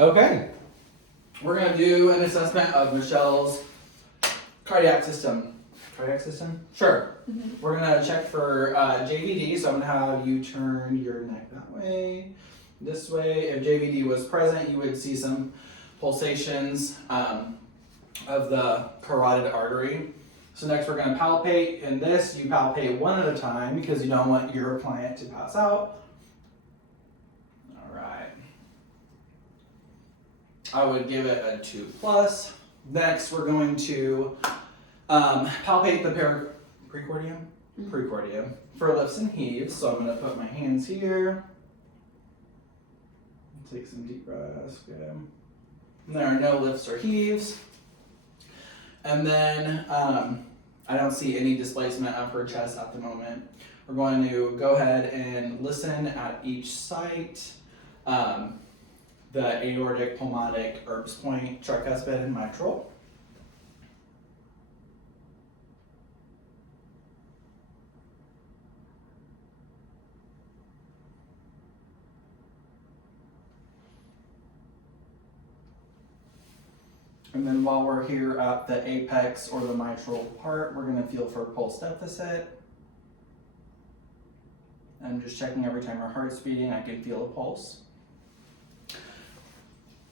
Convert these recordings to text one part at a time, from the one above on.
Okay, we're gonna do an assessment of Michelle's cardiac system. Cardiac system? Sure. We're gonna check for JVD, so I'm gonna have you turn your neck that way, this way. If JVD was present, you would see some pulsations of the carotid artery. So next we're gonna palpate. In this, you palpate one at a time because you don't want your client to pass out. All right. I would give it a 2+. Next, we're going to palpate the precordium? Precordium for lifts and heaves. So I'm going to put my hands here. Take some deep breaths. Good. And there are no lifts or heaves. And then I don't see any displacement of her chest at the moment. We're going to go ahead and listen at each site. The aortic, pulmonic, Erb's point, tricuspid, and mitral. And then while we're here at the apex or the mitral part, we're going to feel for pulse deficit. I'm just checking every time her heart's beating, I can feel a pulse.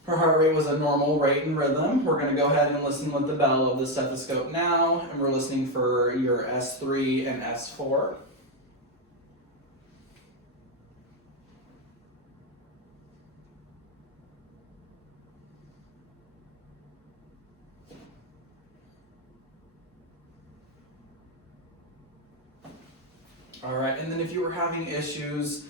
Her heart rate was a normal rate and rhythm. We're going to go ahead and listen with the bell of the stethoscope now, and we're listening for your S3 and S4. All right, and then if you were having issues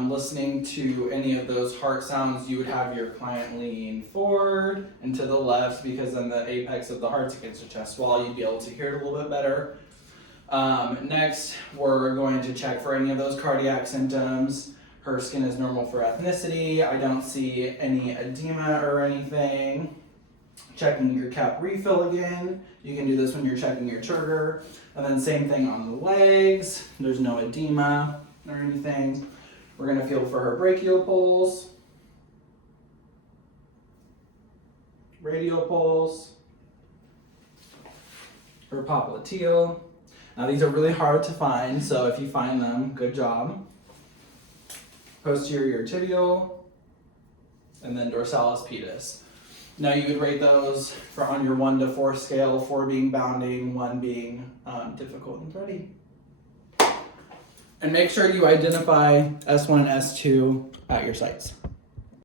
listening to any of those heart sounds, you would have your client lean forward and to the left because then the apex of the heart's against the chest wall. You'd be able to hear it a little bit better. Next, we're going to check for any of those cardiac symptoms. Her skin is normal for ethnicity. I don't see any edema or anything. Checking your cap refill again. You can do this when you're checking your trigger. And then same thing on the legs. There's no edema or anything. We're gonna feel for her brachial pulse, radial pulse, her popliteal. Now these are really hard to find, so if you find them, good job. Posterior tibial, and then dorsalis pedis. Now you would rate those on your 1 to 4 scale, 4 being bounding, 1 being difficult and ready. And make sure you identify S1 and S2 at your sites.